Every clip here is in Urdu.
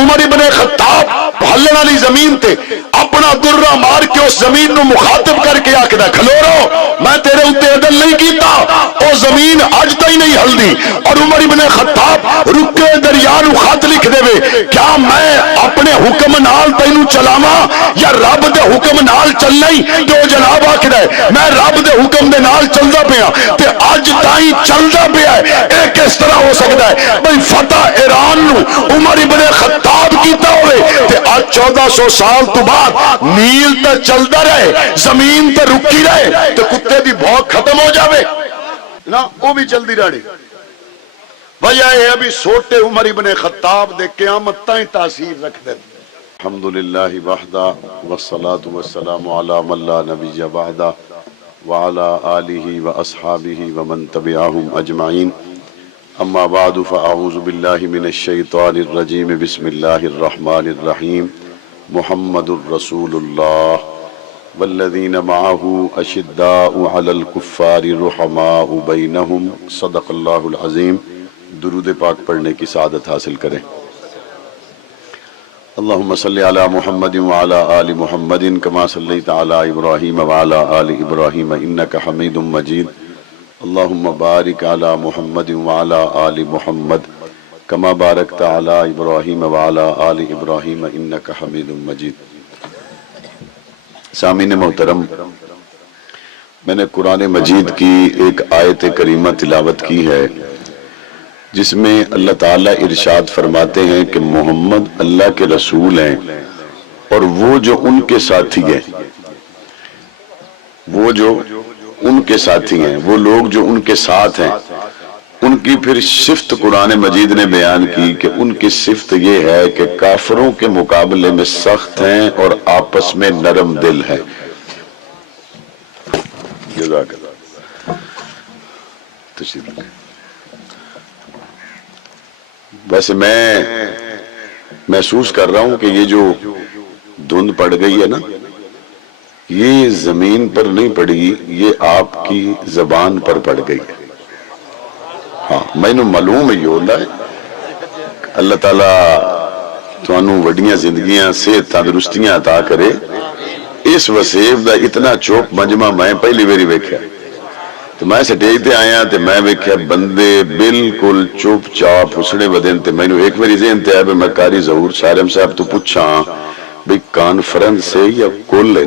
عمر ابن خطاب ہلن والی زمین تے اپنا درہ مار کے اس زمین نو مخاطب کر کے آکھدا کھلو رو میں تیرے اوتے عدل نہیں کیتا، او زمین اج تک نہیں ہلدی۔ اور عمر ابن خطاب رکے دریا نو خط لکھ دے وے، کیا میں اپنے حکم نال تینوں چلاواں یا رب دے حکم نال چلنا ہی؟ تو جناب آکھدا ہے میں رب دے حکم دے نال چلدا پیا تے اج تائیں چلدا پیا ہے۔ اے کس طرح ہو سکدا ہے بھئی فتح ایران نو عمر ابن خطاب کیتا ہوئے تے آج 1400 سال تو بعد نیل تے چلدا رہے، زمین تے رکی رہے تے کتے دی بھوک ختم ہو جاوے نا، وہ بھی چل دی رہے۔ وجہ ہے ابھی سوٹے عمر ابن خطاب دے قیامت تائیں تاثیر رکھ دے۔ الحمدللہ وحدہ والصلاة والسلام علی من لا نبی بعدہ وعلی آلہ واصحابہ ومن تبعہم اجمعین، اما بعد فاعوذ باللہ من الشیطان الرجیم، بسم اللہ الرحمن الرحیم۔ محمد الرسول اللہ والذین معہ اشداء علی الکفار رحماء بینہم، صدق اللہ العظیم۔ درود پاک پڑھنے کی سعادت حاصل کریں۔ اللہم صلی علی محمد وعلی آل محمد کما صلیت علی ابراہیم وعلی آل ابراہیم انکا حمید مجید۔ اللہم بارک علی محمد وعلی آل محمد کما بارکت علی ابراہیم وعلی آل ابراہیم انکا حمید مجید۔ سامعین محترم، میں نے قرآن مجید کی ایک آیت کریمہ تلاوت کی ہے جس میں اللہ تعالیٰ ارشاد فرماتے ہیں کہ محمد اللہ کے رسول ہیں اور وہ جو ان کے ساتھی ہیں، وہ جو ان کے ساتھی ہیں، وہ لوگ جو ان کے ساتھ ہیں، ان کی پھر صفت قرآن مجید نے بیان کی کہ ان کی صفت یہ ہے کہ کافروں کے مقابلے میں سخت ہیں اور آپس میں نرم دل ہے۔ جزاک اللہ۔ تشریف لیں۔ ویسے میں محسوس کر رہا ہوں کہ یہ جو دھند پڑ گئی ہے نا، یہ زمین پر نہیں پڑی، یہ آپ کی زبان پر پڑ گئی ہے۔ ہاں میں نے معلوم ہے یہ ہوتا ہے۔ اللہ تعالیٰ تمہوں وڈیاں زندگیاں صحت تندرستیاں عطا کرے۔ اس وسیب دا اتنا چوک مجمع میں پہلی باری ویکھیا، تو میں سٹیج تے آیا تے میں ویکھیا بندے بالکل چوپ چاپ حسنے بدن تے میں نے ایک باری ذہن تے آیا میں قاری ظہور سارم صاحب تو پوچھاں بھئی کانفرنس سے یا کل ہے؟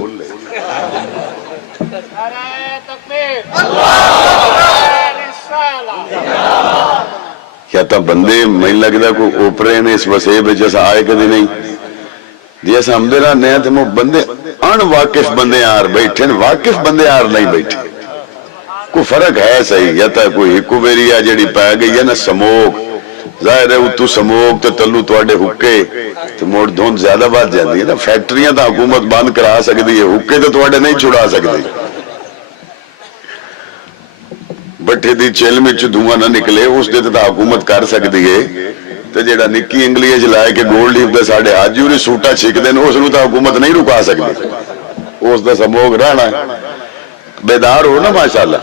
کیا تا بندے میں لگتا کو اوپرے نے اس وسیب جیسا آئے کدی نہیں جیسا ہم دینا نیا تھے وہ بندے ان واقف بندے آر بیٹھے واقف بندے آر نہیں بیٹھے۔ کوئی فرق ہے صحیح یا تا کوئی ہکو بیری ہے جڑی پہ گئی ہے نا سموک، ظاہر ہے اتو سموک تے تلو توڑے حکے تو موڑ دھون زیادہ بات جاندی ہے نا۔ فیکٹریاں تا حکومت بند کرا سکتی ہے، حکے تو توڑے نہیں چھڑا سکتی۔ بٹھے دی چیل میں دھواں نہ نکلے اس دے تا حکومت کر سکتی ہے، تو جیڑا نکی انگلیج لائے کہ گولڈ لیف دے ساڑھے حاجی انہیں سوٹا چھک دیں اس نو تا حکومت نہیں رکا سکتی، اس دا سموگ رہنا ہے۔ بیدار ہو نا ماشاءاللہ،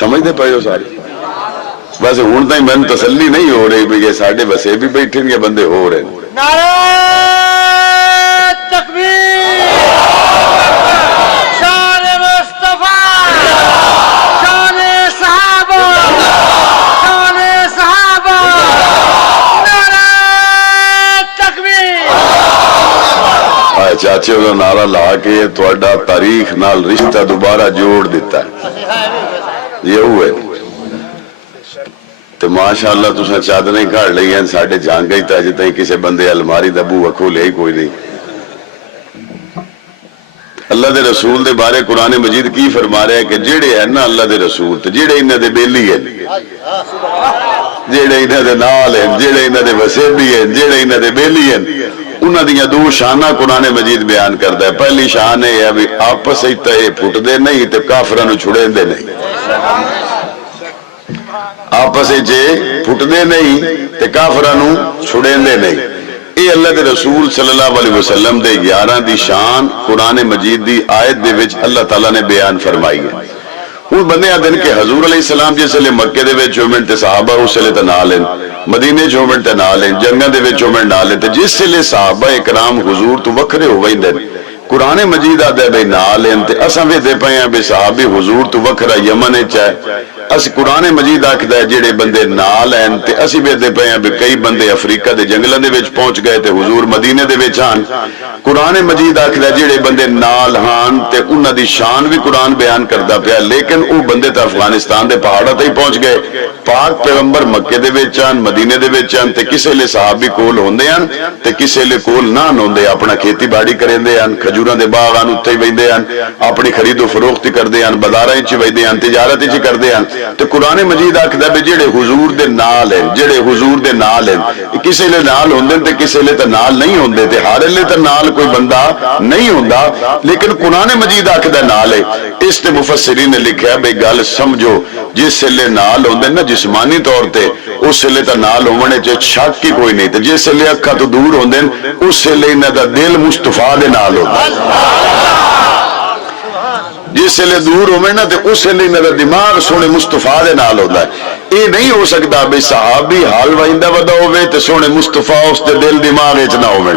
سمجھ دے پائے ہو ساری۔ ویسے ہون تائیں میں تسلی نہیں ہو رہی بھی یہ ساڑھے بسے بھی بیٹھیں گے بندے ہو رہے ہیں۔ نعرہ تکبیر، شان مصطفیٰ، شان صحابہ، شان صحابہ، نعرہ تکبیر۔ آئے چاچے ہوگا نعرہ لا کے توڑا تاریخ نال رشتہ دوبارہ جوڑ دیتا ہے، یہ ہوئے تو ماشاءاللہ تُسا چادریں کھاڑ لئی ہیں ساڑھے جان گئی تا جتا ہی کسے بندے الماری دبو وکھو لے کوئی نہیں۔ اللہ دے رسول دے بارے قرآن مجید کی فرما رہے ہیں کہ جیڑے ہیں نا اللہ دے رسول تو جیڑے انہیں دے بیلی ہیں، جیڑے انہیں دے نال ہیں، جیڑے انہیں دے وسیبی ہیں، جیڑے انہیں دے بیلی ہیں، انہاں دیاں دو شانہ قرآن مجید بیان کرتا ہے۔ پہلی شان ہے ابھی آپس ہی تے پھٹ دے نہیں تے کافرانو چھڑے دے نہیں، آپس ہی جے پھٹ دے نہیں تے کافرانو چھڑے دے نہیں۔ اے اللہ دے رسول صلی اللہ علیہ وسلم دے 11 دی شان قرآن مجید دی آیت دے وچ اللہ تعالیٰ نے بیان فرمائی ہے۔ ان بندے آدھن کہ حضور علیہ السلام جس لئے مکہ دے وچ چومن تے صحابہ اس لئے تنالن مدینے چومن تے نال ہیں جنگاں دے وچ چومن نال ہیں تے جس لے صحابہ اکرام حضور تو وکھرے ہو ویندے قرآن مجید آدھے بھئی نال ہیں تے اساں وی دے پئے ہیں بے صحابی حضور تو وکھرا یمن وچ ہے اس قرآن مجید آکھدا ہے جڑے بندے نال ہیں تے اسی وی دے پئے ہیں بے کئی بندے افریقہ دے جنگلاں دے وچ پہنچ گئے تے حضور مدینے دے وچ آن قرآن مجید آکھدا ہے جڑے بندے نال ہان تے انہاں دی شان بھی قرآن بیان کردا پیا لیکن او بندے تے افغانستان دے پہاڑاں تے ہی پہنچ گئے پاک پیغمبر مکے دے وچ آن مدینے دے وچ آن تے کسے لے صحابی کول ہوندے ہیں تے کسے لے کول نہ ہوندے اپنا کھیتی باڑی کریندے ہیں کھجوراں دے باغ آن اتھے ویندے ہیں اپنی خرید و فروخت کردے ہیں بازاراں وچ ویندے ہیں تجارت وچ کردے ہیں تے قرآن مجید آکھدا ہے جڑے حضور دے نال ہیں جڑے حضور دے نال ہیں کسے لے نال ہوندے تے کسے لے تے نال نہیں ہوندے تے ہر لے تے نال کوئی بندہ نہیں ہوندا لیکن قرآن مجید آکھدا نال ہے اس تے مفسرین نے لکھیا ہے بھئی گل سمجھو جس لے نال ہوندے نا جسمانی طور تے اس لے تے نال ہونے چ شک کی کوئی نہیں تے جس لے اکھاں تو دور ہوندے اس لے انہاں دا دل مصطفیٰ دے نال ہوندا جس لے دور ہوئے نا تے اس لئے انہاں دا دماغ سونے مصطفیٰ دے نال ہوتا ہے یہ نہیں ہو سکتا بے صحابی حال وائندہ ودا ہوئے تے سونے مصطفیٰ اس دے دل دماغ اچ نہ ہوئے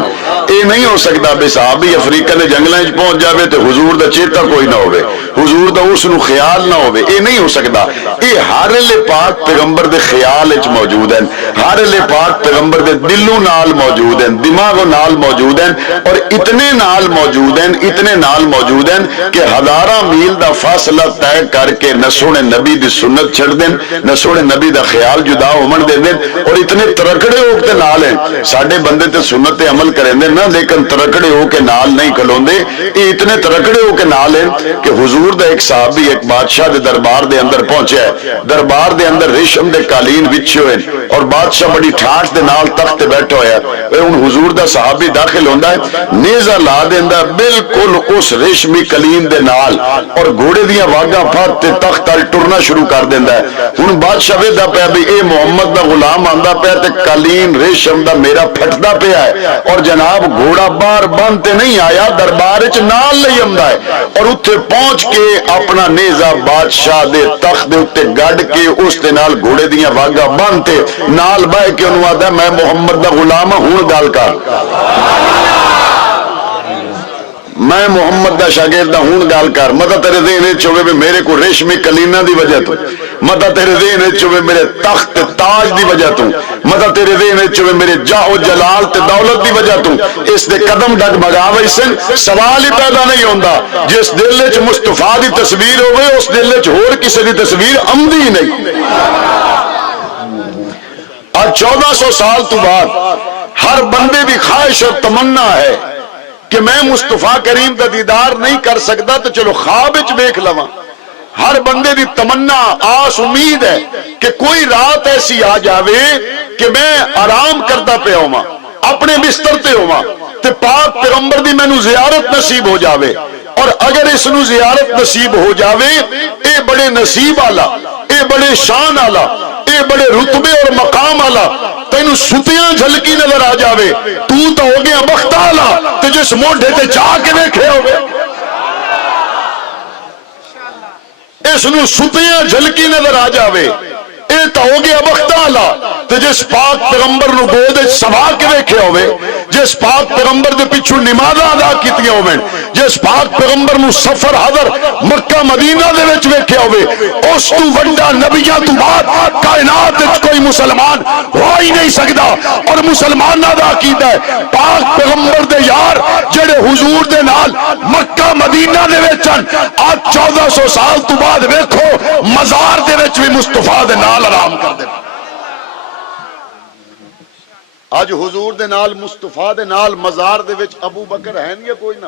یہ نہیں ہو سکتا بے صحابی افریقہ دے جنگلاں وچ پہنچ جاوے تے حضور دا چیتا کوئی نہ ہوئے حضور دا اس نو خیال نہ ہوئے یہ نہیں ہو سکتا یہ ہر لے پاک پیغمبر دے خیال اچ موجود ہیں ہر لے پاک پیغمبر دے دلوں نال موجود ہیں دماغوں نال موجود ہیں اور اتنے نال موجود ہیں اتنے نال موجود ہیں کہ ہزاراں میل دا فاصلہ طے کر کے نہ سونے نبی دی سنت چھڑ دیں نہ سونے نبی دا خیال جدا ہومن دے دیں اور اتنے ترکڑے ہو کے نال ہیں ساڑھے بندے تے سنت تے عمل کریں دیں نا لیکن ترکڑے ہو کے نال نہیں کلون دے یہ اتنے ترکڑے ہو کے نال ہیں کہ حضور دا ایک صحابی ایک بادشاہ دے دربار دے اندر پہنچے ہے دربار دے اندر ریشم دے قالین وچھے ہوئے اور بادشاہ بڑی ٹھاٹ دے نال تخت بیٹھا ہویا ہے ان حضور دا صحابی داخل ہوندہ ہے نیزہ لا دیندہ بالکل اس ریشمی قالین دے نال اور گھوڑے دیاں واگاں پھات تے تخت آل ٹرنا شروع کر دیندہ ہے ان بادشاہ ویدہ پہ ابھی اے محمد دا غلام آندہ پہ تے قالین ریشم دا میرا پھٹدہ پہ ہے اور جناب گھوڑا بار بانتے نہیں آیا دربار اچ نال لئی امدہ ہے اور اتھے پہنچ کے اپنا نیزہ بادشاہ دے تخت دے اتے گڑ کے اس دے نال گھوڑے دیاں واگاں بانتے نال بائے کے انہوں آدھا میں محمد دا غلام ہوں گال کا میں محمد دا شاگردہ ہون گال کر مدہ تیرے ذہن چوبے میں میرے کو ریشمی کلینہ دی وجہ تو مدہ تیرے ذہن چوبے میرے تخت تاج دی وجہ تو مدہ تیرے ذہن چوبے میرے جاہ و جلال تے دولت دی وجہ تو اس دے قدم ڈگ مگاوے سن سوال ہی پیدا نہیں ہوندہ جس دل چ مصطفیٰ دی تصویر ہوئے اس دل چ ہور کسی دی تصویر عمدی نہیں آج 1400 سال تو بعد ہر بندے بھی خواہش اور تمنا ہے کہ میں مصطفیٰ کریم کا دیدار نہیں کر سکتا تو چلو خواب وچ دیکھ لواں ہر بندے دی تمنا آس امید ہے کہ کوئی رات ایسی آ جاوے کہ میں آرام کرتا پہ ہوں اپنے بستر تے ہوں تے پاک پیغمبر دی مینوں زیارت نصیب ہو جاوے اور اگر اس نو زیارت نصیب ہو جاوے اے بڑے نصیب آلا اے بڑے شان آلا اے بڑے رتبے اور مقام آلا تینو ستیاں جھلکی نظر آ جاوے تو ہو گیا بخت آلا تے جس موڈے تے چاہ کے دیکھے ہوئے اس نو ستیاں جھلکی نظر آ جاوے اے تا ہو گیا بخت آلا تے جس پاک پیغمبر نو گودے سبا کے دیکھے ہوئے جس پاک پیغمبر دے پچھو نمازہ ادا کیتیاں ہوئے جس پاک پیغمبر نو سفر حضر مکہ مدینہ دے وچ ویکھے ہوئے اس تو ونڈا نبیاں تو بعد کائنات وچ کوئی مسلمان ہو ہی نہیں سکدا اور مسلمان دا عقیدہ ہے پاک پیغمبر دے یار جڑے حضور دے نال مکہ مدینہ دے وچ آج 1400 سال تو بعد ویکھو مزار دے وچ بھی مصطفیٰ دے نال آرام کر دے آج حضور دے نال مصطفیٰ دے نال مزار دے وچ ابو بکر ہے یا کوئی نہ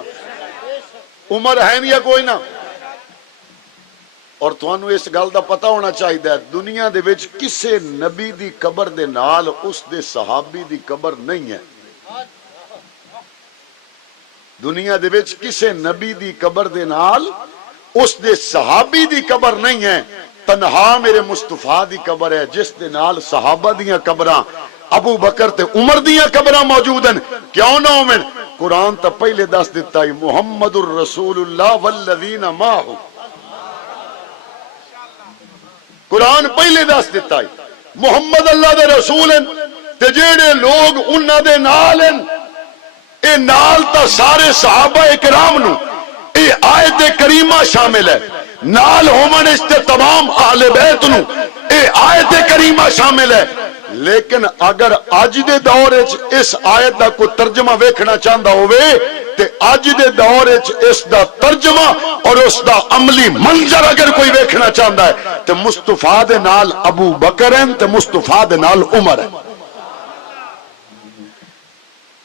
عمر ہے یا کوئی نہ اور تھانو اس گل دا پتہ ہونا چاہیے دنیا دے وچ کسے نبی دی قبر دے نال اس دے صحابی دی قبر نہیں ہے دنیا دے وچ کسے نبی دی قبر دے نال اس دے صحابی دی قبر نہیں ہے تنہا میرے مصطفیٰ دی قبر ہے جس دے نال صحابہ دیاں قبراں ابو بکر تے عمر دیاں قبراں موجود ہیں کیوں نہ ہوئے قرآن تا پہلے دس دیتا ہے محمد الرسول اللہ والذین ماہو قرآن پہلے دس دیتا ہے محمد اللہ دے رسول ہیں تے جیڑے لوگ انہاں دے نال ہیں اے نال تا سارے صحابہ اکرام نو اے آیت کریمہ شامل ہے نال ہومن اس تے تمام اہل بیت نو اے آیت کریمہ شامل ہے لیکن اگر اج دے دور وچ اس آیت دا کوئی ترجمہ ویکھنا چاہندا ہوئے تے اج دے دور وچ اس دا ترجمہ اور اس دا عملی منظر اگر کوئی ویکھنا چاہندا ہے تے مصطفیٰ دے نال ابو بکر ہیں تے مصطفیٰ دے نال عمر ہے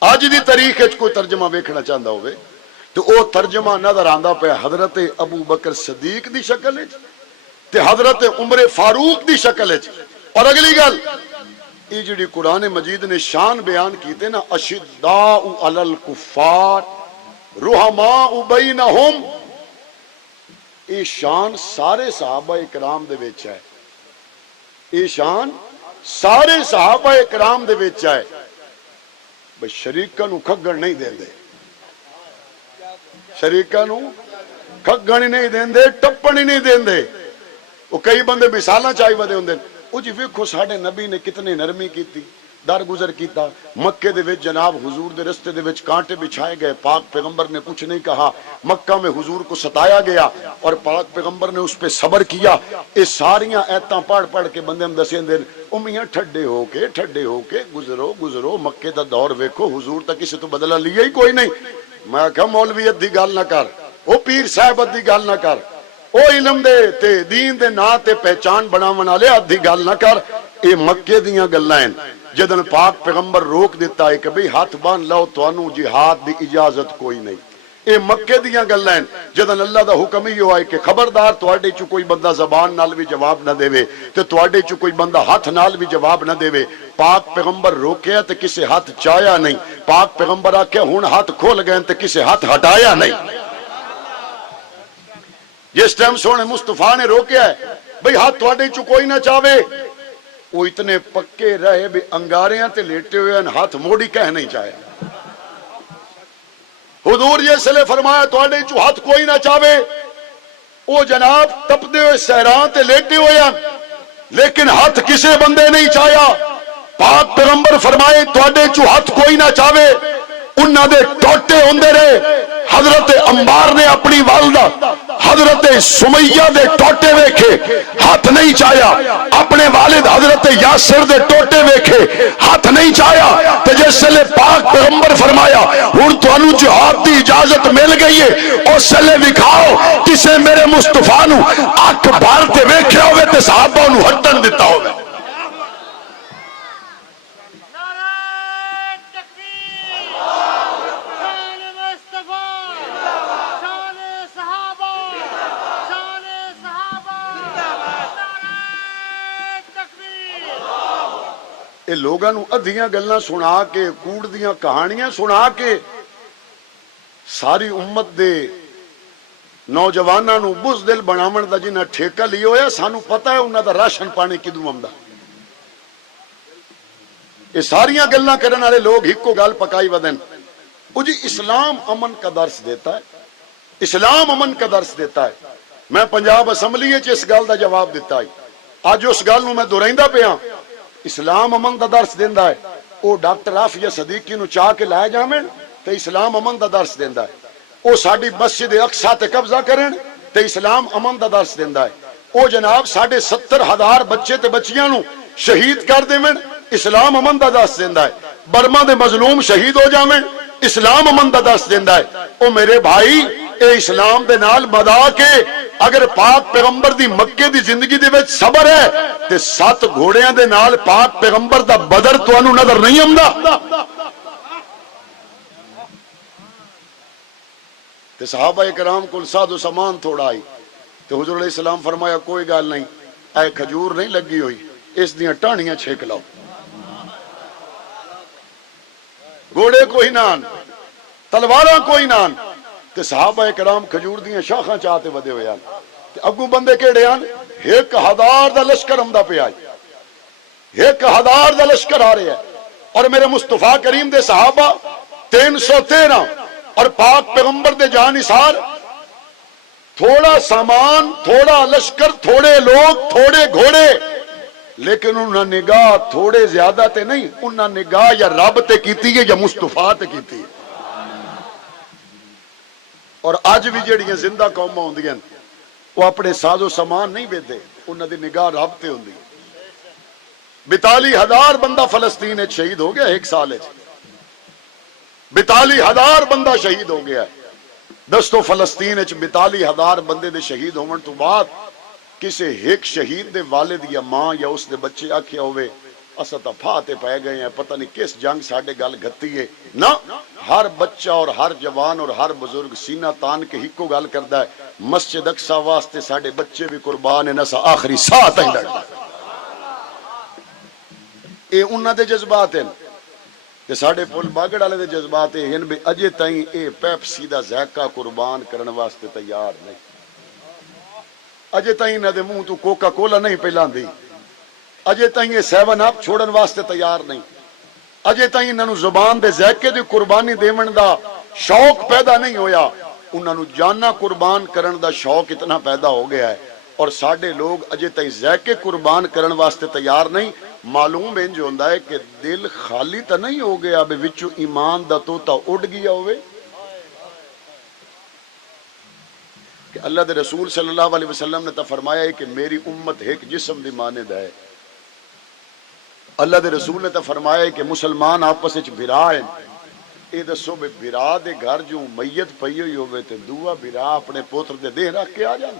اج دی تاریخ وچ کوئی ترجمہ ویکھنا چاہندا ہوئے تو او ترجمہ نظر آندا پہ حضرت ابو بکر صدیق دی شکل وچ تے حضرت عمر فاروق دی شکل وچ اور اگلی گل یہ جڑی قرآن مجید نے شان بیان کیتے نا اشداء علی الکفار رحماء بینہم یہ شان سارے صحابہ اکرام دے وچ ہے یہ شان سارے صحابہ اکرام دے وچ ہے بس شریکاں نو کھگن نہیں دیندے شریکاں نو کھگن ہی نہیں دیندے ٹپن ہی نہیں دیندے وہ کئی بندے مثالاں چاہی ودے ہوندے او جی ویکھو ساڈے نبی نے کتنی نرمی کیتی درگزر کیتا مکے دے وچ جناب حضور دے رستے دے وچ کانٹے بچھائے گئے پاک پیغمبر نے کچھ نہیں کہا مکہ میں حضور کو ستایا گیا اور پاک پیغمبر نے اس پہ صبر کیا یہ ساریاں ایتاں پڑھ پڑھ کے بندے ہم دسیں دے او میاں ٹھڈے ہو کے گزرو مکے دا دور ویکھو حضور تا کسی تو بدلہ لیا ہی کوئی نہیں میں کہا مولویت دی گل نہ کر او پیر صاحبت دی گل نہ کر او علم دے تے دین دے نا تے پہچان بناون والے ادھی گل نہ کر اے مکے دیاں گلاں ہیں جدن پاک پیغمبر روک دیتا ہے کہ بھئی ہاتھ بان لو تانوں جہاد دی اجازت کوئی نہیں اے مکے دیاں گلاں ہیں جدن اللہ دا حکم ہی ہوئے کہ خبردار تواڈے چ کوئی بندہ زبان نال بھی جواب نہ دے تے تواڈے چ کوئی بندہ ہاتھ نال بھی جواب نہ دے پاک پیغمبر روکیا تے کسے ہاتھ چایا نہیں پاک پیغمبر آکھیا ہن ہاتھ کھول گئے تے کسے ہاتھ ہٹایا نہیں جس ٹائم سونے مصطفیٰ نے روکیا ہے بھئی ہاتھ تواڈے چ کوئی نہ چاہے وہ اتنے پکے رہے بھی انگاریاں تے لیٹے ہوئے ہیں ہاتھ موڑی کہہ نہیں چاہے حضور جیسے لے فرمایا تواڈے چ ہاتھ کوئی نہ چاہے وہ جناب تپدے ہوئے سہران تے لیٹے ہوئے ہیں لیکن ہاتھ کسے بندے نہیں چاہیا پاک پیغمبر فرمائے تواڈے چ ہاتھ کوئی نہ چاہے انہاں دے ٹوٹے ہوندے رہے حضرت عمار نے اپنی والدہ حضرت سمیہ دے ٹوٹے ویکھے ہاتھ نہیں چاہیا اپنے والد حضرت یاسر دے ٹوٹے ویکھے ہاتھ نہیں چاہیا تے جس لے پاک پیغمبر فرمایا ہن تانوں جہاد دی اجازت مل گئی ہے او سلے وکھاؤ کسے میرے مصطفیٰ نو اکھ بھر تے ویکھیا ہوے تے صحابہ نو ہٹن دتا ہوے اے لوگاں نو ادھیاں گلاں سنا کے کوڑ دیاں کہانیاں سنا کے ساری امت دے نوجواناں نو بزدل بناون دا جنہاں ٹھیکہ لیا ہویا سانو پتہ ہے انہاں دا راشن پانی کدوں آندا یہ ساریاں گلاں کرن والے لوگ ہکو گل پکائی ودن او جی اسلام امن کا درس دیتا ہے اسلام امن کا درس دیتا ہے میں پنجاب اسمبلی وچ اس گل دا جواب دیتا ہے اج اس گل نو میں دہرائندا پیا اسلام امن دا درس دیندا ہے او ڈاکٹر عافیہ صدیقی نو چاہ کے لائے جاویں تے اسلام امن دا درس دیندا ہے او ساڈی مسجد اقصی تے قبضہ کرن تے اسلام امن دا درس دیندا ہے او جناب 70,000 بچے تے بچیاں نو شہید کر دیویں اسلام امن دا درس دیندا ہے برما دے مظلوم شہید ہو جاویں اسلام امن دا درس دیندا ہے او میرے بھائی اے اسلام دے نال مدا کے اگر پاک پیغمبر دی مکے دی زندگی دے وچ صبر ہے تے 7 گھوڑیاں دے نال پاک پیغمبر دا بدر تانوں نظر نہیں آندا تے صحابہ کرام کول ساز و سامان تھوڑا آئی تے حضور علیہ السلام فرمایا کوئی گل نہیں اے کھجور نہیں لگی ہوئی اس دیاں ٹہنیاں چھیک لاؤ گھوڑے کوئی نان تلواراں کوئی نان تے صحابہ کرام کھجور دیاں شاخاں چاہتے ودے ہوئے ہیں تے اگوں بندے کیڑے ہیں 1,000 دا لشکر ہمدا پیا 1,000 دا لشکر آ رہا ہے اور میرے مصطفیٰ کریم دے صحابہ 313 اور پاک پیغمبر دے جانثار تھوڑا سامان تھوڑا لشکر تھوڑے لوگ تھوڑے گھوڑے لیکن انہاں نگاہ تھوڑے زیادہ تے نہیں، انہاں نگاہ یا رب تے کیتی ہے یا مصطفیٰ تے کیتی ہے۔ اور اج بھی جڑیاں زندہ قوماں ہوندیاں وہ اپنے ساز و سامان نہیں ویندے، انہاں دی نگاہ رب تے ہوندی۔ 42,000 بندہ فلسطین وچ شہید ہو گیا ایک سال وچ، 42,000 بندہ شہید ہو گیا ہے۔ دستو فلسطین وچ 42,000 بندے دے شہید ہون تو بعد کسے ایک شہید دے والد یا ماں یا اس دے بچے آکھیا ہوئے اسا تا پھاتے پے گئے ہیں، پتہ نہیں کس جنگ ساڈے گل گھتی ہے، نہ ہر بچہ اور ہر جوان اور ہر بزرگ سینہ تان کے ہکو گل کردا ہے، مسجد اقصی واسطے ساڈے بچے بھی قربان ہیں، نسا آخری ساہ تائیں لڑنا۔ اے انہاں دے جذبات ہیں تے ساڈے پل باگڑ والے دے جذبات ہیں بھی اجے تائیں اے پیپسی دا ذائقہ قربان کرن واسطے تیار نہیں، اجے تائیں انہاں دے منہ تو کوکا کولا نہیں پلاندی، اجے تائیں یہ 7 اپ چھوڑن واسطے تیار نہیں، اجے تائیں انہاں نو زبان دے ذائقے دی قربانی دیون دا شوق پیدا نہیں ہویا، انہاں نو جانا قربان کرن دا شوق اتنا پیدا ہو گیا ہے، اور ساڈے لوگ اجے تائیں ذائقے قربان کرن واسطے تیار نہیں۔ معلوم انج ہوندا ہے کہ دل خالی تا نہیں ہو گیا بے وچوں ایمان دا توتا اڑ گیا ہوئے، کہ اللہ دے رسول صلی اللہ علیہ وسلم نے تا فرمایا ہے کہ میری امت ایک جسم دی مانند ہے۔ اللہ دے رسول نے تا فرمایا ہے کہ مسلمان آپس وچ بھرا ہیں، اے دسو بے بھرا دے گھر جو میت پئی ہوئی ہوئے تے دوسرا بھرا اپنے پوتر دے دین رکھ کے آ جانا،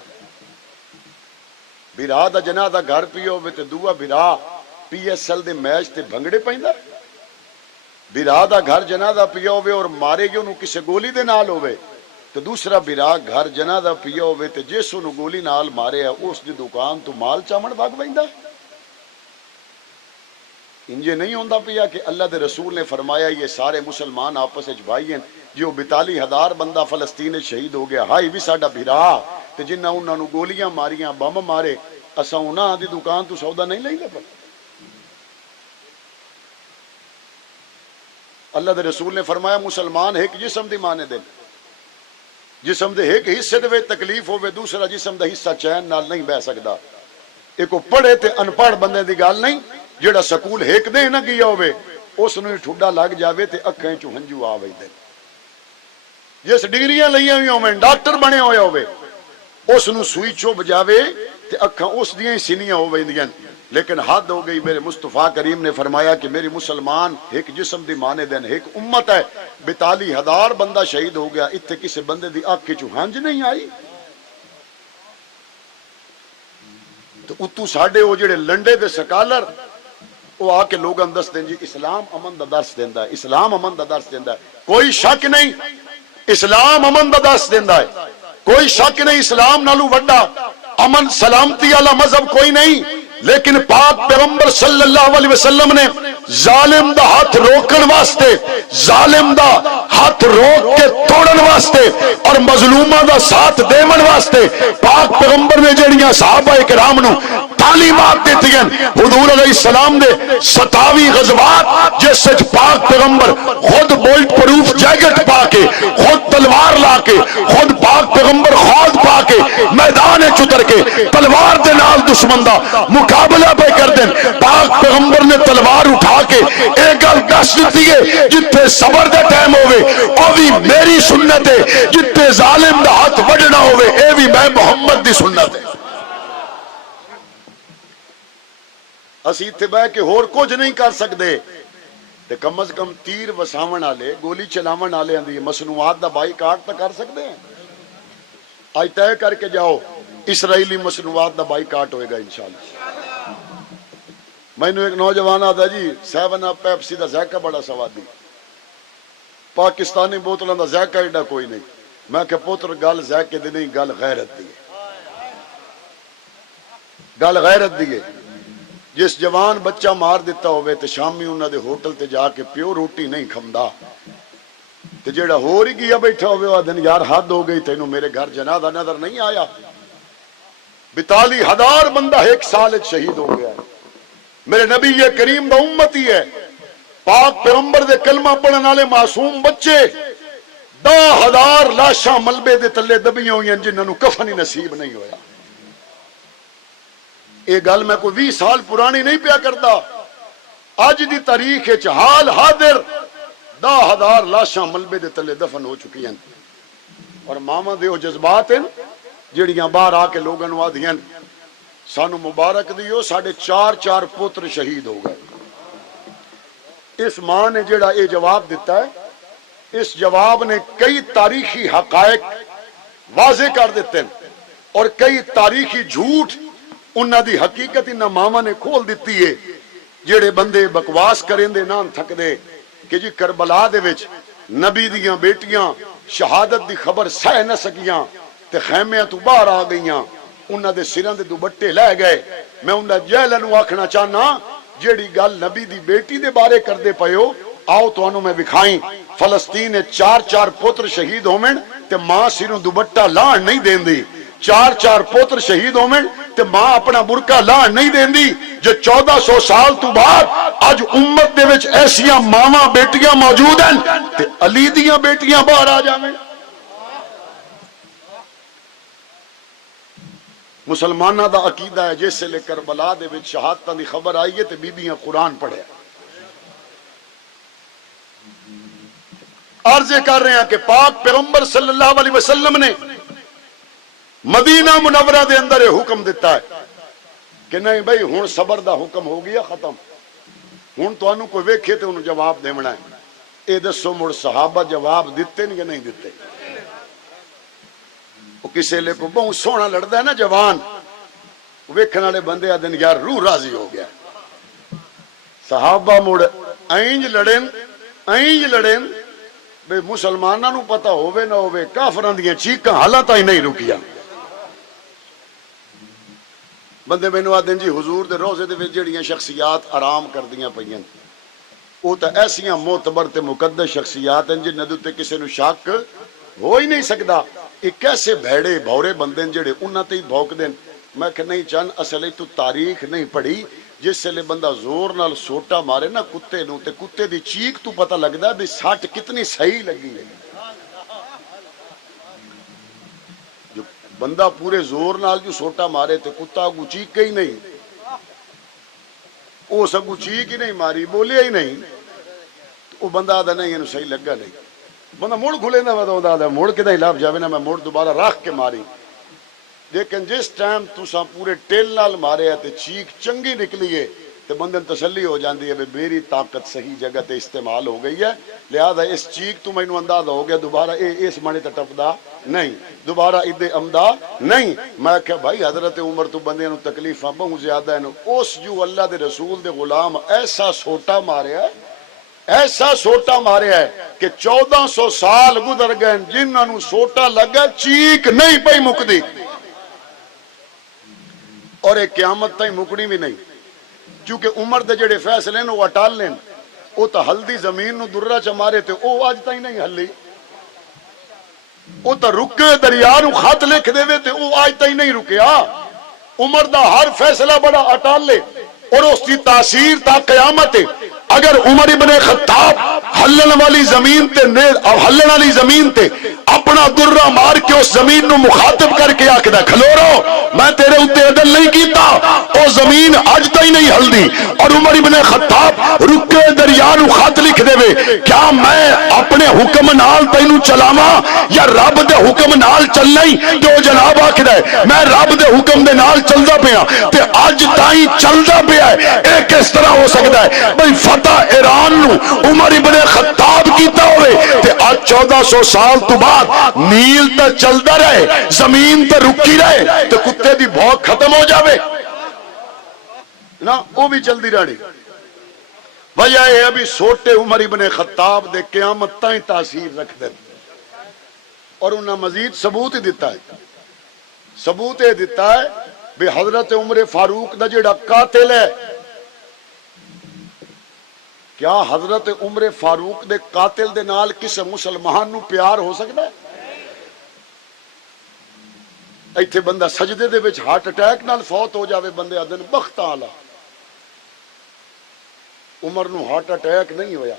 بھرا دا جنازہ گھر پئی ہوئے تے دوسرا بھرا پی ایس ایل دے میچ تے بھنگڑے پیندا، بھرا دا گھر جنازہ پیا ہوئے اور مارے گئے انہوں کسے گولی دے نال ہوئے تو دوسرا بھرا گھر جنازہ پیا ہوئے تے جس انہوں گولی نال مارے ہے اس دی دکان تو مال چامن بھاگ بیندا۔ انجے نہیں ہوندا پیا کہ اللہ دے رسول نے فرمایا یہ سارے مسلمان آپس وچ بھائی ہیں، جو 42,000 بندہ فلسطین وچ شہید ہو گیا، ہائی بھی ساڈا بھرا تے جنہاں انہاں نوں گولیاں ماریاں بم مارے اساں انہاں دی دکان تو سودا نہیں لیندے پے۔ اللہ دے رسول نے فرمایا مسلمان ایک جسم دی مانند ہیں، جسم دے ایک حصے دے تکلیف ہوئے دوسرا جسم دا حصہ چین نال نہیں بہ سکدا۔ ایک پڑھے تے ان پڑھ بندے دی گل نہیں، جیڑا سکول ایک دے نہ گیا ہوئے اس نوں ٹھڈا لگ جاوے تے اکھاں چوں ہنجو آ ویندے، جس ڈگریاں لئیاں ہوئی ہوئے ڈاکٹر بنے ہوئے ہوئے اس نوں سوئی چوب جاوے تے اکھاں اس دیاں سینیاں ہو ویندیاں۔ لیکن حد ہو گئی، میرے مصطفیٰ کریم نے فرمایا کہ میری مسلمان ایک جسم دی مانند ہیں، ایک امت ہے، 42,000 بندہ شہید ہو گیا، اتنے کسی بندے دی آنکھ چوں ہنج نہیں آئی۔ تو اتو ساڈے وہ جڑے لنڈے دے سکالر وہ آ کے لوگاں دس دیں جی اسلام امن دا درس دیندا ہے، اسلام امن دا درس دیندا ہے، کوئی شک نہیں اسلام امن دا درس دیندا ہے، کوئی شک نہیں اسلام نالو وڈا امن سلامتی والا مذہب کوئی نہیں، لیکن پاک پیغمبر صلی اللہ علیہ وسلم نے ظالم دا ہاتھ روکن واسطے، ظالم دا ہاتھ روک کے توڑن واسطے اور مظلومہ دا ساتھ دیمن واسطے پاک پیغمبر نے جڑیاں صحابہ کرام نو تعلیمات دیتی ہیں۔ حضور علیہ السلام نے 27 غزوات جس سے پاک پیغمبر خود بولٹ پروف جیکٹ پا کے، خود تلوار لا کے، خود پاک پیغمبر خود پا کے میدان چتر کے تلوار دے نال دشمن دا مقابلہ پہ کر دیں۔ پاک پیغمبر نے تلوار اٹھا کے ایک گل دس دیتی ہے جتنے صبر دے ٹائم ہوئے او بھی میری سنت ہے، جتنے ظالم دا ہاتھ وڈنا ہوئے اے بھی میں محمد دی سنت ہے۔ اسی اتنے بہ کے ہور کچھ نہیں کر سکتے تے کم از کم تیر وساون والے گولی چلاون والے دی مصنوعات دا بائی کاٹ تو کر سکتے ہیں۔ آج طے کر کے جاؤ اسرائیلی مصنوعات دا بائی کاٹ ہوئے گا انشاءاللہ۔ میں نے ایک نوجوان آتا جی 7 اپ پیپسی دا ذائقہ بڑا سوادی، پاکستانی بوتلوں دا ذائقہ ایڈا کوئی نہیں۔ میں کہ پوتر گل ذائقے دی نہیں، گل غیرت دی ہے، گل غیرت دی ہے۔ جس جوان بچہ مار دیتا ہوئے تے شامی انہاں دے ہوٹل تے جا کے پیو روٹی نہیں کھمدا تے جیڑا ہو رہی گیا بیٹھا ہوئے وہ دن یار حد ہو گئی تینوں میرے گھر جنازہ نظر نہیں آیا۔ 42,000 بندہ ایک سال شہید ہو گیا ہے۔ میرے نبی یہ کریم دا امتی ہے، پاک پیغمبر دے کلمہ پڑھن والے معصوم بچے 10,000 لاشاں ملبے دے تلے دبیاں ہوئی ہیں جنہاں نوں کفن ہی نصیب نہیں ہویا۔ یہ گل میں کوئی 20 سال پرانی نہیں پیا کرتا، اج دی تاریخ حال حاضر 10,000 لاشاں ملبے دے تلے دفن ہو چکی ہیں، اور ماما دے وہ جذبات ہیں جڑیاں باہر آ کے لوگوں نو آدیاں سانو مبارک دیو، ساڈے 4 پتر شہید ہو گئے۔ اس ماں نے جڑا یہ جواب دیتا ہے، اس جواب نے کئی تاریخی حقائق واضح کر دیتے ہیں، اور کئی تاریخی جھوٹ انہاں دی حقیقت انہاں ماما نے کھول دیتی ہے۔ جڑے بندے بکواس کریں دے نہ تھک دے کہ جی کربلا دے وچ نبی دیاں بیٹیاں شہادت دی خبر سہ نہ سکیاں تے خیمیاں تو باہر آ گئیاں، انہاں دے سراں دے دوپٹے لے گئے۔ میں انہاں جہلاں نو آکھنا چاہنا جیڑی گل نبی دی بیٹی دے بارے کردے پیو، آؤ تانوں میں وکھائیں۔ فلسطین 4 پتر شہید ہومن تے ماں سروں دوپٹہ لاہن نہیں دیندی، 4 پتر شہید ہومن تے ماں اپنا برقع لاہن نہیں دیندی۔ جو 1400 سال تو بعد اج امت دے وچ ایسیاں ماواں بیٹیاں موجود ہیں تے علی دیاں بیٹیاں باہر آ جاویں۔ مسلمانہ دا عقیدہ ہے جس سے لے کربلا دے وچ شہادتاں دی خبر آئی ہے تے بیبیاں قرآن پڑھے۔ عرضے کر رہے ہیں کہ پاک پیغمبر صلی اللہ علیہ وسلم نے مدینہ منورہ دے اندر یہ حکم دیتا ہے کہ نہیں بھائی ہن صبر دا حکم ہو گیا ختم، ہن تانوں کوئی ویکھے تے انہوں جواب دینا ہے۔ اے دسو مڑ صحابہ جواب دیتے یا نہیں دیتے؟ وہ کسے لے کو بہت سونا لڑدا ہے نا جوان، ویکھن والے بندے آدن یار روح راضی ہو گیا۔ صحابہ مڑ اینج لڑیں بے مسلماناں نو پتہ ہووے نہ ہووے کافراں دیاں چیخاں حالاں تائیں نہیں رکیاں۔ بندے مینوں آدن جی حضور دے روزے دے وچ جڑیاں شخصیات آرام کردیاں پئیاں وہ تے ایسیاں معتبر تے مقدس شخصیات ہیں جنہاں دے تے کسے نو شک ہو ہی نہیں سکدا۔ یہ کیسے بھیڑے بھورے بندے جڑے انہاں تے ہی بھوک دین۔ میں کہ نہیں چند اصل تو تاریخ نہیں پڑھی، جس سے بندہ زور نال سوٹا مارے نا کتے نو تے کتے دی چیخ تو پتہ لگدا ہے بھی سٹ کتنی صحیح لگی ہے۔ جو بندہ پورے زور نال جو سوٹا مارے تے کتا اگو چیخ ہی نہیں، وہ سگو چیخ ہی نہیں ماری، بولیا ہی نہیں، وہ بندہ آدھا نہیں انہوں صحیح لگا نہیں۔ بندہ مڑ کھلے نہ بتا آدھا مڑ کے نہیں لاب جاوے نا میں مڑ دوبارہ رکھ کے ماری۔ لیکن جس ٹائم تساں پورے ٹیل نال مارے تے چیخ چنگی نکلی ہے تے بندے تسلی ہو جاندی ہے کہ میری طاقت صحیح جگہ تے استعمال ہو گئی ہے، لہذا اس چیخ تو مینوں اندازہ ہو گیا دوبارہ اس مانے تے ٹپدا نہیں، دوبارہ ادے امدا نہیں۔ میں کہ بھائی حضرت عمر تو بندے نو تکلیفاں بہت زیادہ ہیں، اس جو اللہ دے رسول دے غلام ایسا سوٹا ماریا ہے، ایسا سوٹا ماریا ہے کہ 1400 سال گزر گئے جنہاں نو سوٹا لگا چیخ نہیں پئی مکدی، اور ایک قیامت تائیں مکڑی بھی نہیں، کیونکہ عمر دے جڑے فیصلے نے وہ اٹال لین، وہ تو ہلدی زمین نو درہ چ مارے تے وہ آج تائیں نہیں ہلی، وہ تو رکے دریا نو خط لکھ دے وے تے وہ آج تائیں نہیں رکیا۔ عمر دا ہر فیصلہ بڑا اٹال لے اور اس کی تاثیر تا قیامت ہے۔ اگر عمر ابن خطاب ہلن والی زمین تے اپنا درہ مار کے اس زمین نو مخاطب کر کے آکھدا کھلو رو میں تیرے اوتے عدل نہیں کیتا، او زمین اج تائیں نہیں ہلدی، اور عمر ابن خطاب رکے دریا نو خط لکھ دے وے کیا میں اپنے حکم نال تینوں چلاواں یا رب دے حکم نال چلنا ہی؟ جو جناب آکھدا ہے میں رب دے حکم دے نال چلدا پیا تے اج تائیں چلدا پیا ہے، اے کس طرح ہو سکدا ہے؟ بھئی فتح ایران نو عمر ابن خطاب کیتا ہوئے تے آج 1400 سال تو بعد نیل تے چلدا رہے، زمین تے رکی رہے تے کتے دی بھوک ختم ہو جاوے نا، وہ بھی چل دی رہی۔ وجہ ہے ابھی سوٹے عمر ابن خطاب دے قیامت تائیں تاثیر رکھ دے، اور انہاں مزید ثبوت ہی دیتا ہے، ثبوت یہ دیتا ہے بے حضرت عمر فاروق دا جڑا قاتل ہے، کیا حضرت عمر فاروق دے قاتل دے نال کسے مسلمان نو پیار ہو سکتا ہے؟ ایتھے بندہ سجدے دے وچ ہارٹ اٹیک نال فوت ہو جاوے، بندے آدھن بخت آلا، عمر نو ہارٹ اٹیک نہیں ہویا۔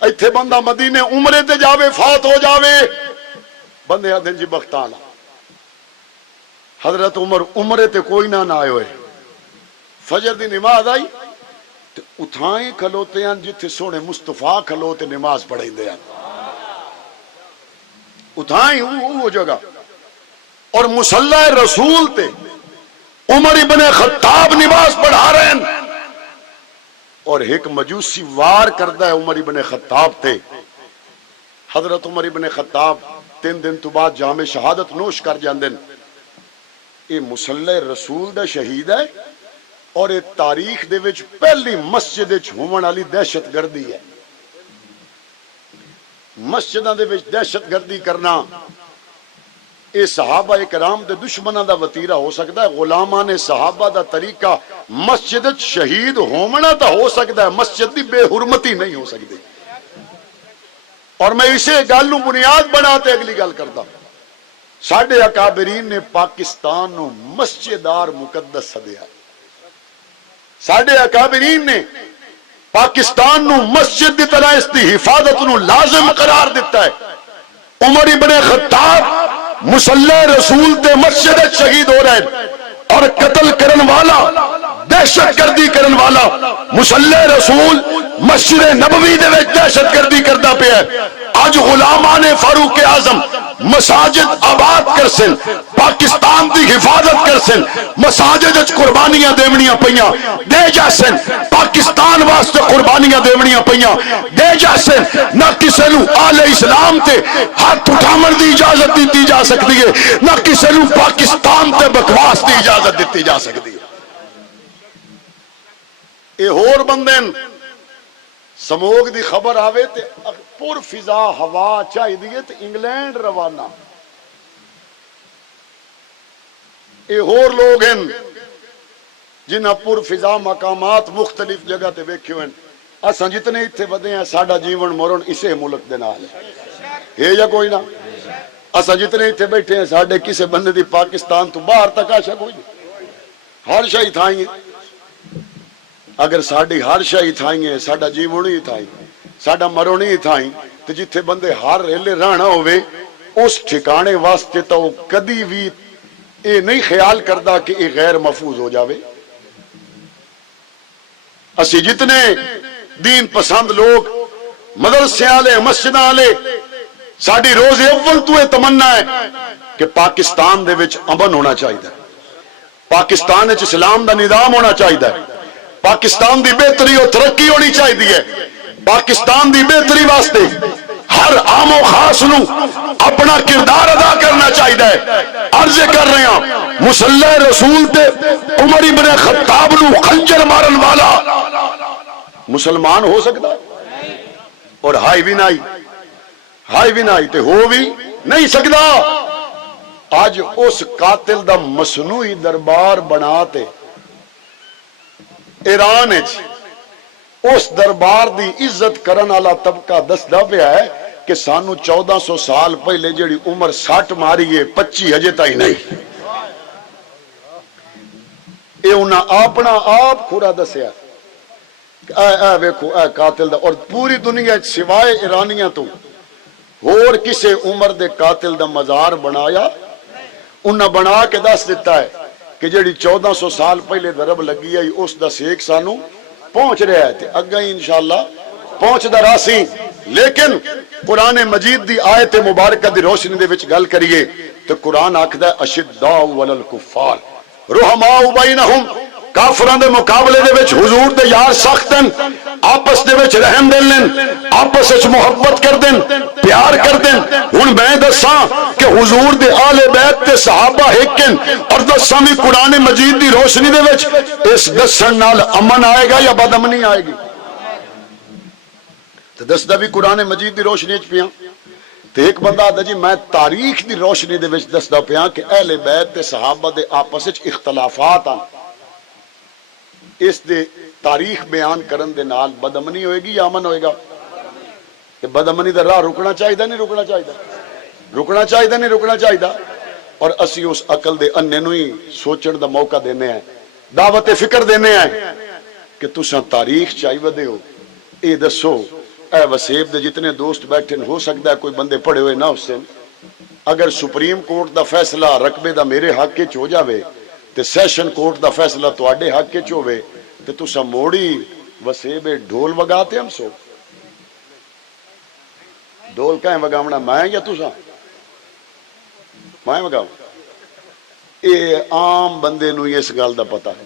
ایتھے بندہ مدینے عمرے تے جاوے فوت ہو جاوے، بندے آدھن جی بخت آلا۔ حضرت عمر عمرے تے کوئی نہ آئے ہوئے، فجر دی نماز آئی تے اتھائیں کھلوتے ہیں جتھے سونے مصطفیٰ کھلوتے نماز پڑھیں دے ہیں، اتھائیں وہ جگہ، اور مصلی رسول تے عمر ابن خطاب نماز پڑھا رہے ہیں، اور ایک مجوسی وار کردہ ہے عمر ابن خطاب تے۔ حضرت عمر ابن خطاب 3 دن تو بعد جام شہادت نوش کر جاندن۔ یہ مصلی رسول دا شہید ہے، اور یہ تاریخ دے وچ پہلی مسجد وچ ہون والی دہشت گردی ہے۔ مسجداں دے وچ دہشت گردی کرنا یہ صحابہ کرام دے دشمناں دا وتیرہ ہو سکتا ہے، غلامان صحابہ دا طریقہ مسجد وچ شہید ہونا تا ہو سکتا ہے، مسجد دی بے حرمتی نہیں ہو سکتی۔ اور میں اسے گل نو بنیاد بناتے اگلی گل کرتا، ساڈے اکابرین نے پاکستان نو مسجدار مقدس سدیا، ساڈے اکابرین نے پاکستان نو مسجد دی طرح اس دی حفاظت نو لازم قرار دیتا ہے۔ عمر ابن خطاب مصلی رسول تے مسجد شہید ہو رہے ہیں، اور قتل کرن والا، دہشت گردی کرن والا مصلی رسول مسجد نبوی دے وچ دہشت گردی کردا پیا ہے۔ آج غلامان فاروق اعظم مساجد آباد کرسن، پاکستان دی حفاظت کرسن، مساجد وچ قربانیاں دیونیاں پیاں دے جاسن، پاکستان واسطے قربانیاں دیونیاں پیاں دے جاسن۔ نہ کسے نو آل اسلام تے ہاتھ اٹھاون دی اجازت دیتی جا سکتی ہے، نہ کسے نو پاکستان تے بکواس دی اجازت دیتی جا سکتی ہے۔ اے ہور بندن سموگ دی خبر آوے تے پور فضا ہوا چاہی دیئے تے انگلینڈ روانہ۔ اے ہور لوگ ہیں جنہاں پور فضا مقامات مختلف جگہ تے ویکھے ہوئے، اساں جتنے اتھے ودے ہیں ساڈا جیون مرن اسے ملک دے نال ہے یا کوئی نہ؟ اساں جتنے اتھے بیٹھے ہیں ساڈے کسے بندے دی پاکستان تو باہر تک آشا کوئی نہیں، ہر شئی تھائیں گے۔ اگر ساڑی ہر شئی تھائیں گے، ساڑا جیون ہی تھائیں، ساڑا مرون ہی تھائیں، تو جتھے بندے ہر ریلے رہنا ہوئے اس ٹھکانے واسطے تو کدی بھی اے نہیں خیال کردہ کہ اے غیر محفوظ ہو جاوے۔ اسی جتنے دین پسند لوگ مدرسے والے مسجد والے ساڑی روز اول تو یہ تمنا ہے کہ پاکستان دے وچ امن ہونا چاہیے، پاکستان وچ اسلام دا نظام ہونا چاہیے، پاکستان دی بہتری اور ترقی ہونی چاہیے۔ پاکستان دی بہتری واسطے ہر عام و خاص نو اپنا کردار ادا کرنا چاہیے۔ عرض کر رہے ہیں مصلی رسول تے عمر ابن خطاب نو خنجر مارن والا مسلمان ہو سکتا اور ہائی بھی نائی تے ہو بھی نہیں سکتا۔ آج اس قاتل دا مصنوعی دربار بناتے ایران اس دربار دی عزت کرن والا طبقہ دسدا پیا ہے کہ سانو 1400 سال پہلے جڑی عمر 60 ماری ہے 25 ہجے تائی نہیں۔ اے انہاں اپنا آپ خورا دسیا اے ویکھو اے قاتل دا، اور پوری دنیا سوائے ایرانیاں تو اور کسے عمر دے قاتل دا مزار بنایا انہاں بنا کے دس دیتا ہے کہ جڑی 1400 سال پہلے ضرب لگی ہے اس دا سیک سانو پہنچ رہا ہے تے اگا ہی انشاءاللہ پہنچ دا راسی۔ لیکن قرآن مجید دی آیت مبارکہ دی روشنی دے وچ گل کریے تو قرآن آکھدا ہے اشداء علی الکفار رحماء بینہم، کافران دے مقابلے دے وچ حضور دے یار سختن، آپس دے وچ رحم دل لین، آپس وچ محبت کر دین، پیار کر دین۔ ہن میں دساں کہ حضور دے آل بیت تے صحابہ ہکن، اور دساں بھی قرآن مجید دی روشنی دے وچ اس دسن نال امن آئے گا یا بد امنی آئے گی؟ تو دسدا بھی قرآن مجید دی روشنی وچ پیاں تے ایک بندہ آتا جی میں تاریخ دی روشنی دے وچ دسدا پیاں کہ اہل بیت تے صحابہ دے آپس وچ اختلافات آن، اس دے تاریخ بیان کرن دے نال بدامنی ہوئے گی یا امن ہوئے گا؟ کہ بدامنی دا راہ رکنا چاہیے نہیں رکنا چاہیے؟ رکنا چاہیے نہیں رکنا چاہیے؟ اور اسی اس عقل دے اننے نو ہی سوچن دا موقع دینے ہیں، دعوت فکر دینے ہیں کہ تساں تاریخ چاہیے ودے ہو۔ اے دسو اے وسیب دے جتنے دوست بیٹھے ہو سکتا ہے کوئی بندے پڑھے ہوئے نہ حسین اگر سپریم کورٹ دا فیصلہ رقبے دا میرے حق وچ ہو جاوے تے سیشن کورٹ دا فیصلہ تواڈے حق وچ ہوے تے تساں موڑی وسیب ڈھول وگاتے ہم سو ڈھول کہیں وگاونا میں یا تساں میں وگاؤں اے عام بندے نو اس گل دا پتہ ہے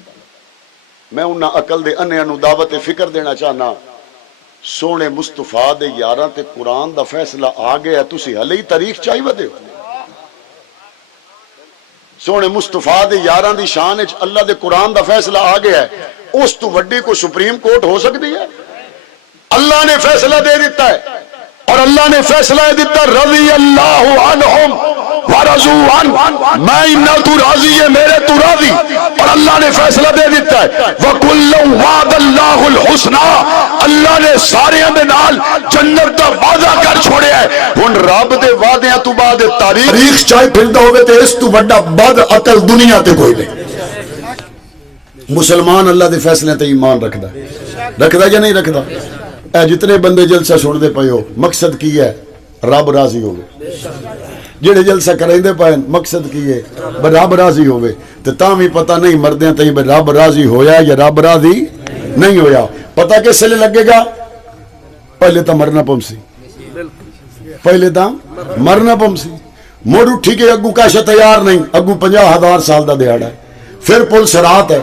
میں انہاں عقل دے انہیاں نو دعوت فکر دینا چاہنا سونے مصطفیٰ دے یاراں تے قرآن دا فیصلہ آ گیا تسی ہلے ہی تاریخ چاہی ودے ہو سونے مصطفیٰ دے یاراں دی شان وچ اللہ دے قرآن دا فیصلہ آ گیا ہے اس تو وڈی کو سپریم کورٹ ہو سکتی ہے اللہ نے فیصلہ دے دیتا ہے اور اللہ نے فیصلہ دیتا رضی اللہ عنہم ورضوا عنہ میں انہاں تو راضی ہے میرے تو راضی اور اللہ نے فیصلہ دے دیتا ہے وَكُلًّا وَعَدَ اللَّهُ الْحُسْنَى اللہ نے سارے دے نال جنت دا وعدہ کر چھوڑیا ہے ہن رب دے وعدیاں تو بعد تاریخ چاہے پھردا ہوے تے اس تو بڑا بد عقل دنیا تے کوئی نہیں مسلمان اللہ دے فیصلے تے ایمان رکھدا یا نہیں رکھدا اے جتنے بندے جلسہ چھوڑ دے پئے ہو مقصد کی ہے رب راضی ہوے جڑے جلسہ کریندے پئے مقصد کی ہے رب راضی ہوے تے تاں بھی پتہ نہیں مردیاں تے رب راضی ہویا یا رب راضی نہیں ہویا پتہ کس سے لگے گا پہلے تو مرنا پمسی پہلے تو مرنا پمسی مڑ اٹھی کے اگو کاشا تیار نہیں اگو 50,000 سال دا دیہڑا ہے پھر پل صراط ہے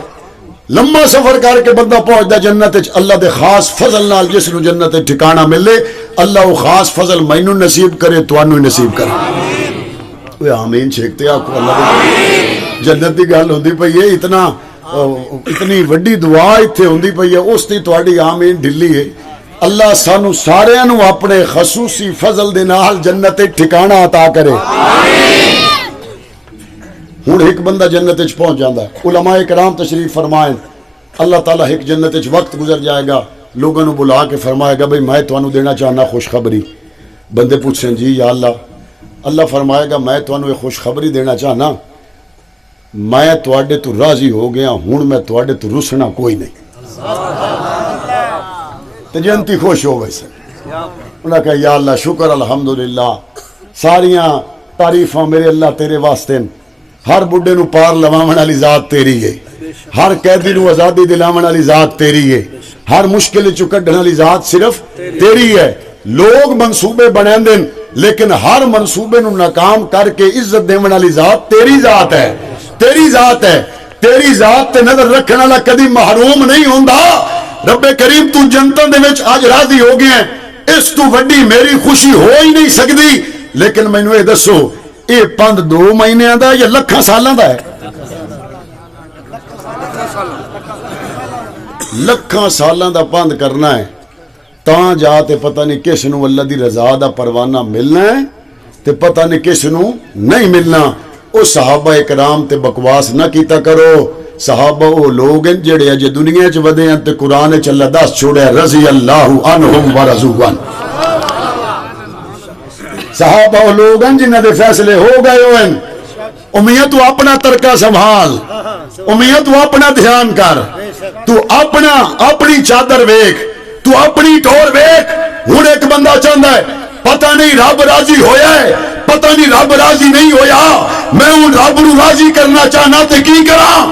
لمبا سفر کر کے بندہ پہنچدا جنت وچ اللہ دے خاص فضل نال جس نو جنت وچ ٹھکانہ ملے اللہ وہ خاص فضل مینوں نصیب کرے تانوں نصیب کرے اوے آمین چھیکتے آپ کو اللہ دے جنت دی گل ہوندی پئی ہے اتنی وڈی دعا ایتھے ہوندی پئی ہے اس دی تہاڈی آمین ڈھلی ہے اللہ سانو سارے نو اپنے خصوصی فضل دے نال جنت وچ ٹھکانہ عطا کرے ہوں ایک بندہ جنت وچ پہنچ جاتا ہے علماء کرام تشریف فرمائیں اللہ تعالیٰ ایک جنت وچ وقت گزر جائے گا لوگوں نے بلا کے فرمائے گا بھئی میں تانوں دینا چاہنا خوشخبری بندے پوچھیں جی یا اللہ فرمائے گا میں تانوں ایک خوشخبری دینا چاہنا میں تواڈے تو راضی ہو گیا ہوں میں تواڈے تو رسنا کوئی نہیں تے جنتی خوش ہو ویسے انہوں نے کہا یا اللہ شکر الحمدللہ ساریاں تعریفاں میرے اللہ تیرے واسطے ہر بڈے نو پار لواون والی ذات تیری ہے ہر قیدی نو آزادی دلاون والی ذات تیری ہے ہر مشکل چوں کڈھن والی ذات صرف تیری ہے لوگ منصوبے بناندے لیکن ہر منصوبے نو ناکام کر کے عزت دیون والی ذات تیری ذات ہے تیری ذات ہے تیری ذات تے نظر رکھن والا کدی محروم نہیں ہوندا رب کریم تو جنتاں دے وچ اج راضی ہو گیا اس تو وڈی میری خوشی ہو ہی نہیں سکدی لیکن مینوں اے دسو اے پند 2 مہینے دا یا لکھاں سالاں دا ہے لکھاں سالاں دا پند کرنا ہے تاں جا تے پتہ نہیں کس نو اللہ دی رضا دا پروانہ ملنا ہے تے پتہ نہیں کس نو نہیں ملنا او صحابہ کرام تے بکواس نہ کیتا کرو صحابہ او لوگ ہیں جڑے اج دنیا وچ ودے ہیں تے قرآن وچ اللہ دس چھوڑیا رضی اللہ عنہم ورضوا عنہ صحابہ وہ لوگ ہیں جنہ دے فیصلے ہو گئے ہوئے امیہ تو اپنا ترکہ سنبھال امیہ تو اپنا دھیان کر تو اپنی چادر ویکھ تو اپنی ٹور ویکھ ہن ایک بندہ چاہندا ہے پتہ نہیں رب راضی ہویا ہے پتہ نہیں رب راضی نہیں ہویا میں ہن رب نو راضی کرنا چاہنا تے کی کراں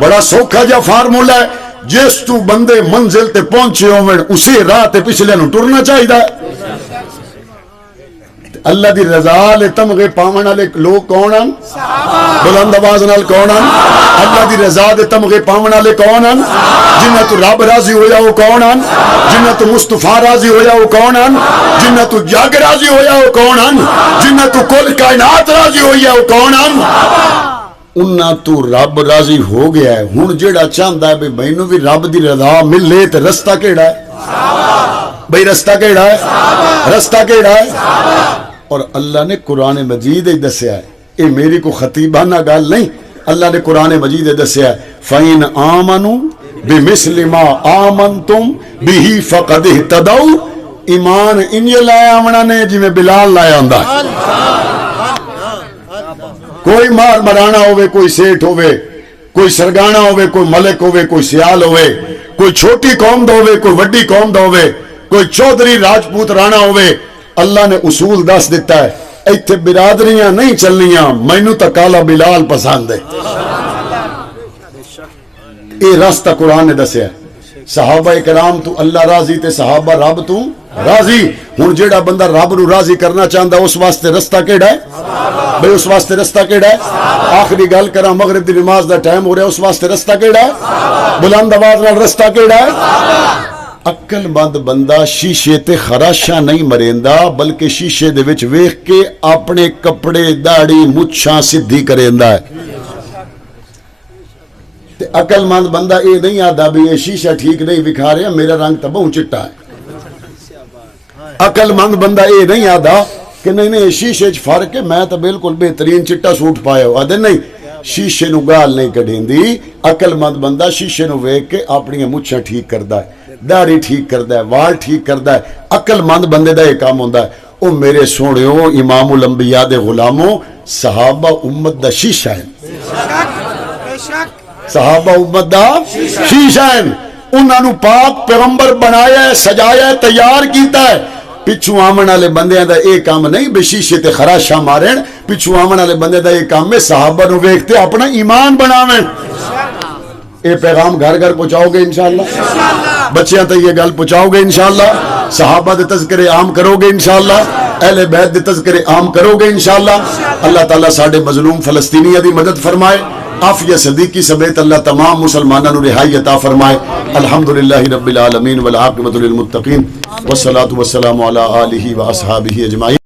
بڑا سوکھا جا فارمولا ہے جس تو بندے منزل تے پہنچے ہوئے اسی راہ تے پچھلے نو ٹرنا چاہیے اللہ دی رضا لے تمغے پاون والے لوگ کون ہیں بلند آواز نال کون ہیں اللہ دی رضا دے تمغے پاون والے کون ہیں جنہ تو رب راضی ہویا وہ کون ہیں جنہ تو مصطفیٰ راضی ہویا وہ کون ہیں جنہ تو جگ راضی ہویا وہ کون ہیں جنہ تو کل کائنات راضی ہویا وہ کون ہیں انہاں تو رب راضی ہو گیا ہے ہن جیڑا چاہندا ہے بھئی مینوں بھی رب دی رضا ملے تے رستہ کیڑا ہے بھئی رستہ کیڑا ہے رستہ کیڑا ہے اور اللہ نے قرآن مجید دسیا ہے یہ میری کو خطیبانہ گل نہیں اللہ نے قرآن مجید دسیا ہے فَإِنْ آمَنُوا بِمِثْلِ مَا آمَنْتُمْ بِهِ فَقَدْ اهْتَدَوْا ایمان انہی لایا آمنا نے جی میں بلال لایا ہوندا کوئی مار مرانا ہوئے کوئی سیٹھ ہوئے کوئی سرگانا ہوئے کوئی ملک ہوئے کوئی سیال ہوئے کوئی چھوٹی قوم دا ہوئے کوئی وڈی قوم دا ہوئے کوئی چودھری راجپوت رانا ہوئے اللہ نے اصول دس دیتا ہے ایتھے برادریاں نہیں چلنیاں، مینوں تا کالا بلال پسند ہے۔ یہ راستہ قرآن نے دسیا ہے۔ صحابہ کرام تو اللہ راضی تے صحابہ رب تو راضی۔ ہن جیڑا بندہ رب نو راضی کرنا چاہندا اس واسطے رستہ کیڑا ہے بھئی؟ اس واسطے رستہ کیڑا ہے؟ آخری گل کراں، مغرب دی نماز دا ٹائم ہو رہا ہے، اس واسطے رستہ کیڑا ہے؟ بلند آواز نال رستہ کیڑا ہے؟ عقل مند بندہ شیشے تے خراشاں نہیں مریندا، بلکہ شیشے دے وچ ویکھ کے اپنے کپڑے داڑھی مچھاں سدھی کریندا ہے۔ تے عقل مند بندہ یہ نہیں آدھا بھی یہ شیشہ ٹھیک نہیں دکھا رہا، میرا رنگ تو بہت چٹا ہے۔ عقل مند بندہ یہ نہیں آدھا کہ نہیں نہیں شیشے چ فرق ہے، میں تو بالکل بہترین چٹا سوٹ پایا ہو، آدھے نہیں شیشے نو گال نہیں کڈیندی۔ عقل مند بندہ شیشے نو ویکھ کے اپنی مچھاں ٹھیک کردا ہے، داڑھی ٹھیک کردا ہے، وال ٹھیک کردا ہے۔ عقل مند بندے دا یہ کام ہوندا ہے۔ او میرے سونےو امام الانبیاء دے غلاموں، صحابہ امت دا شیشہ ہے، صحابہ امت دا شیشہ ہے۔ انہاں نو پاک پیغمبر بنایا ہے، سجایا ہے، تیار کیتا ہے۔ پچھو آمن والے بندیاں دا یہ کام نہیں بے شیشے تے خراشاں مارن، پچھو آمن والے بندے دا یہ کام ہے صحابہ نو ویکھتے اپنا ایمان بناویں۔ اے پیغام گھر گھر پہنچاؤ گے انشاءاللہ، بچیاں تے یہ گل پہنچاؤ گے انشاءاللہ، صحابہ دے تذکرے عام کرو گے انشاءاللہ، اہل بیت دے تذکرے عام کرو گے انشاءاللہ۔ اللہ تعالیٰ ساڈے مظلوم فلسطینیاں دی مدد فرمائے، عافیہ صدیقی سمیت اللہ تمام مسلمانوں نو رہائی عطا فرمائے۔ الحمدللہ رب العالمین والعاقبۃ للمتقین والصلاۃ والسلام علی آلہ و اصحابہ اجمعین۔